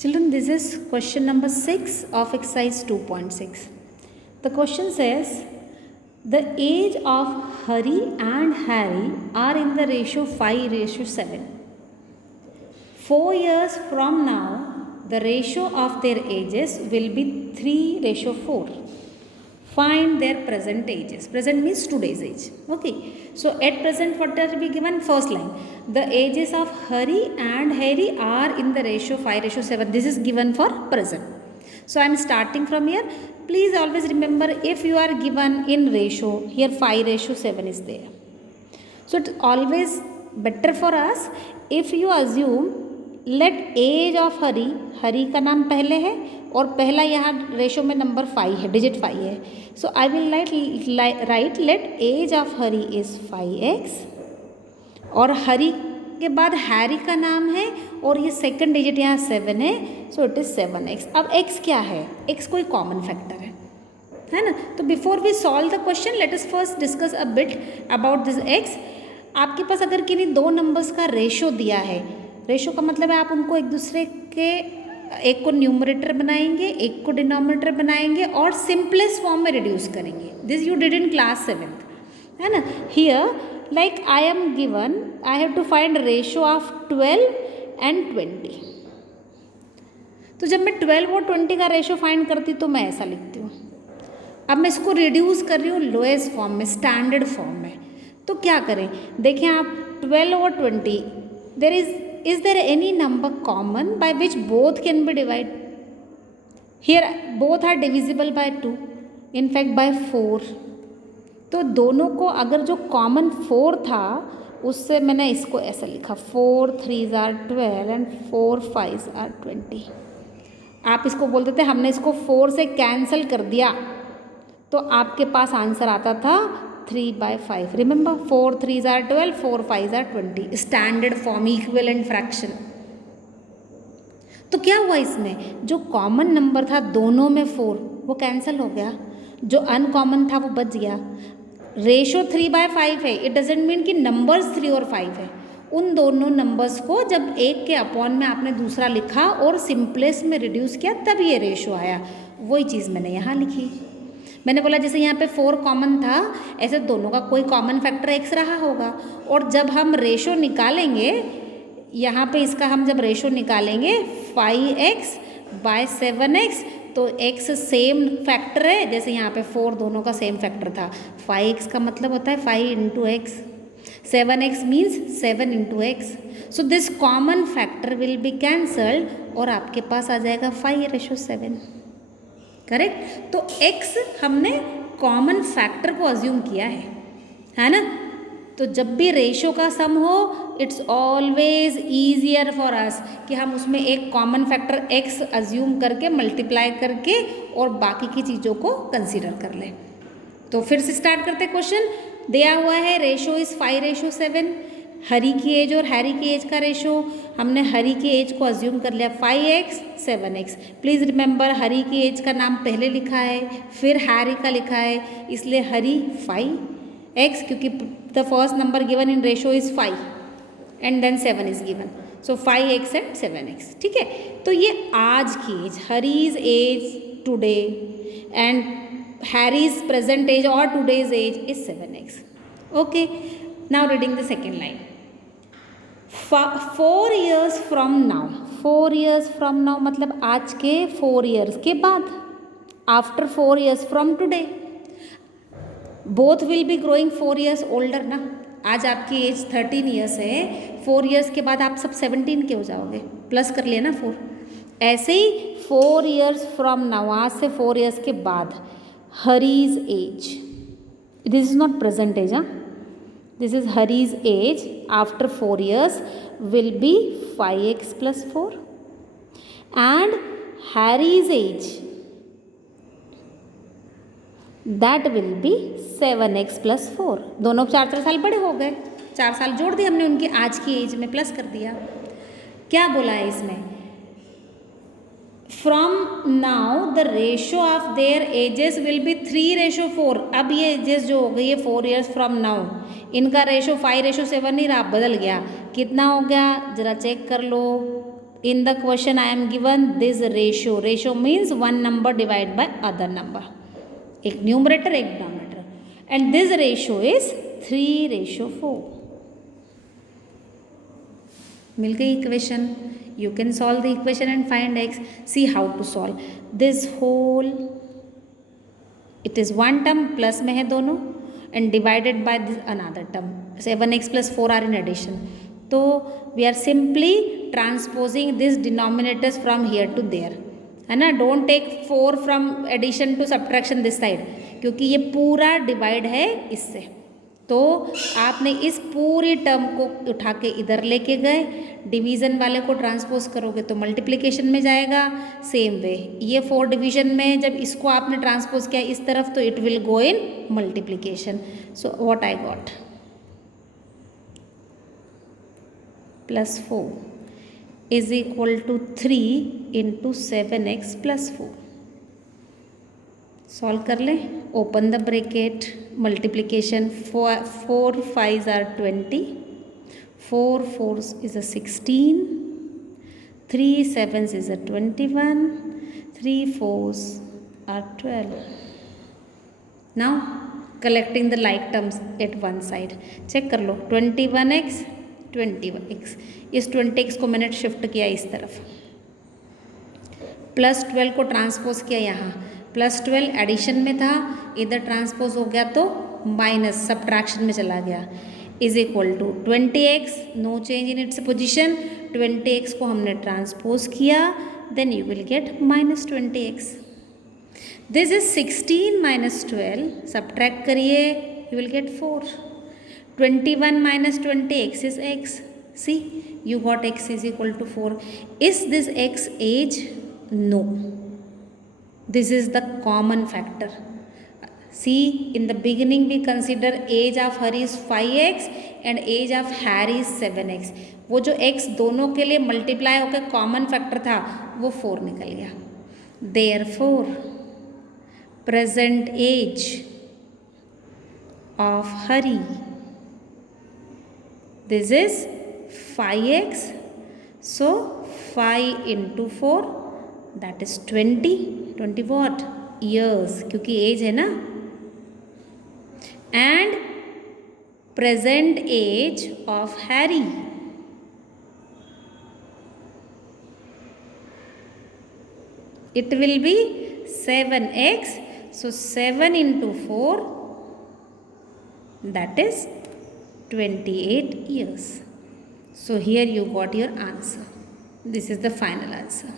Children, this is question number 6 of exercise 2.6. The question says, the age of Hari and Harry are in the ratio 5:7. 4 years from now, the ratio of their ages will be 3:4. Find their present ages. Present means today's age. Okay. So at present, what are we given? First line. The ages of Hari and Harry are in the ratio 5:7. This is given for present. So I am starting from here. Please always remember, if you are given in ratio, here 5:7 is there. So it's always better for us if you assume let age of हरी का नाम पहले है और पहला यहाँ ratio में number 5 है, digit 5 है. So I will write let age of Hari is 5x और हरी के बाद हैरी का नाम है और ये सेकंड डिजिट यहाँ 7 है. So it is 7x. अब x क्या है? x कोई कॉमन फैक्टर है ना. तो before we solve the question let us first discuss a bit about this x. आपके पास अगर किन्हीं दो नंबर्स का रेशो दिया है, रेशो का मतलब है आप उनको एक दूसरे के, एक को न्यूमरेटर बनाएंगे, एक को डिनोमिनेटर बनाएंगे और सिंपलेस्ट फॉर्म में रिड्यूस करेंगे. This you did in class 7th, है ना. Here like I am given, I have to find ratio of 12 and 20. तो जब मैं 12 और 20 का रेशो फाइंड करती तो मैं ऐसा लिखती हूँ. अब मैं इसको रिड्यूस कर रही हूँ लोएस्ट फॉर्म में, स्टैंडर्ड फॉर्म में. तो क्या करें? देखें आप 12 और 20, देर is there any number common by which both can be divided? Here both are divisible by 2, in fact by 4. तो दोनों को अगर जो कॉमन 4 था उससे मैंने इसको ऐसा लिखा 4 3s are 12 and 4 5s are 20. आप इसको बोलते थे हमने इसको 4 से कैंसिल कर दिया तो आपके पास आंसर आता था 3/5. Remember 4 3s are 12, 4 5s are 20. Standard form, equivalent fraction. तो क्या हुआ इसमें? जो कॉमन नंबर था दोनों में 4 वो कैंसिल हो गया, जो अनकॉमन था वो बच गया. रेशो 3/5 है. इट डजेंट मीन कि नंबर्स 3 और 5 है. उन दोनों नंबर्स को जब एक के अपॉन में आपने दूसरा लिखा और सिंपलेस्ट में रिड्यूस किया तब ये रेशो आया. वही चीज़ मैंने यहाँ लिखी. मैंने बोला जैसे यहाँ पे 4 कॉमन था, ऐसे दोनों का कोई कॉमन फैक्टर x रहा होगा. और जब हम रेशो निकालेंगे, यहाँ पे इसका हम जब रेशो निकालेंगे 5x/7x, तो x सेम फैक्टर है जैसे यहाँ पे 4 दोनों का सेम फैक्टर था. 5x का मतलब होता है 5 × x, 7x means 7 × x. So this common factor will be cancelled और आपके पास आ जाएगा 5:7. करेक्ट. तो x हमने कॉमन फैक्टर को अज्यूम किया है ना. तो जब भी रेशो का सम हो it's always easier for us कि हम उसमें एक कॉमन फैक्टर x अज्यूम करके मल्टीप्लाई करके और बाकी की चीज़ों को कंसीडर कर लें. तो फिर से स्टार्ट करते क्वेश्चन. दिया हुआ है रेशो इज़ 5:7. हरी की एज और हैरी की एज का रेशो, हमने हरी की एज को अज्यूम कर लिया 5x 7x. प्लीज़ रिमेंबर हरी की एज का नाम पहले लिखा है फिर हैरी का लिखा है, इसलिए हरी 5x क्योंकि the first number given in ratio is 5 and then 7 is given. So 5x and 7x. ठीक है. तो ये आज की age, Harry's age today and Harry's present age और today's age is 7x. Okay. Now reading the second line. 4 years from now. 4 years from now मतलब आज के 4 years के बाद. After 4 years from today. Both will be growing 4 years older ना. आज आपकी as 13 years है, 4 years के बाद आप सब 17 के हो जाओगे. प्लस कर लिया ना 4. ऐसे ही 4 years from now, आज से 4 years के बाद Harry's age. This is not present age. हाँ, this is Hari's age after 4 years will be 5x plus 4 and Harry's age that will be 7x plus 4. दोनों 4 साल बड़े हो गए, 4 साल जोड़ दिए हमने उनकी आज की एज में, प्लस कर दिया. क्या बोला है इसमें? From now the ratio of their edges will be 3:4. अब ये एजेस जो हो गई है 4 years फ्रॉम नाउ, इनका रेशो 5:7 नहीं रहा, बदल गया. कितना हो गया जरा चेक कर लो. in the question I am given this ratio means one number divided by other number, एक numerator एक denominator, and this ratio is 3:4. मिल गई equation. You can solve the equation and find x. See how to solve this whole, it is one term plus में है दोनों and divided by this another term. 7x plus 4 are in addition. तो we are simply transposing these denominators from here to there, है ना. Don't take 4 from addition to subtraction this side, क्योंकि ये पूरा divide है इससे. तो आपने इस पूरी टर्म को उठा के इधर लेके गए, डिवीज़न वाले को ट्रांसपोज करोगे तो मल्टीप्लिकेशन में जाएगा. सेम वे ये 4 डिवीज़न में जब इसको आपने ट्रांसपोज किया इस तरफ तो it will go in multiplication. So what I got, +4 is equal to 3 into 7x + 4. Solve कर लें. Open the bracket, multiplication 4 5s are 20, 4 4s is a 16, 3 7s is a 21, 3 4s are 12. Now collecting the like terms at one side. Check कर लो. 21x 21x, इस 20x को मैंने shift किया इस तरफ, +12 को ट्रांसपोज किया यहाँ, +12 एडिशन में था, इधर ट्रांसपोज हो गया तो माइनस सब्ट्रैक्शन में चला गया, is equal to 20x, no change in its position. 20x को हमने ट्रांसपोज किया, then you will get -20x. This is 16 - 12, subtract करिए, you will get 4. 21 - 20x is x. See, you got x is equal to 4. Is this x age? No. This is the common factor. See, in the beginning we consider age of Hari is 5x and age of Harry is 7x. वो जो x दोनों के लिए multiply होकर common factor था वो 4 निकल गया. Therefore, present age of Hari, this is 5x. So 5 into 4, that is 20. 20 what? Years, क्योंकि एज है ना. And present age of Harry, it will be 7x. So 7 into 4, that is 28 years. So here you got your answer. This is the final answer.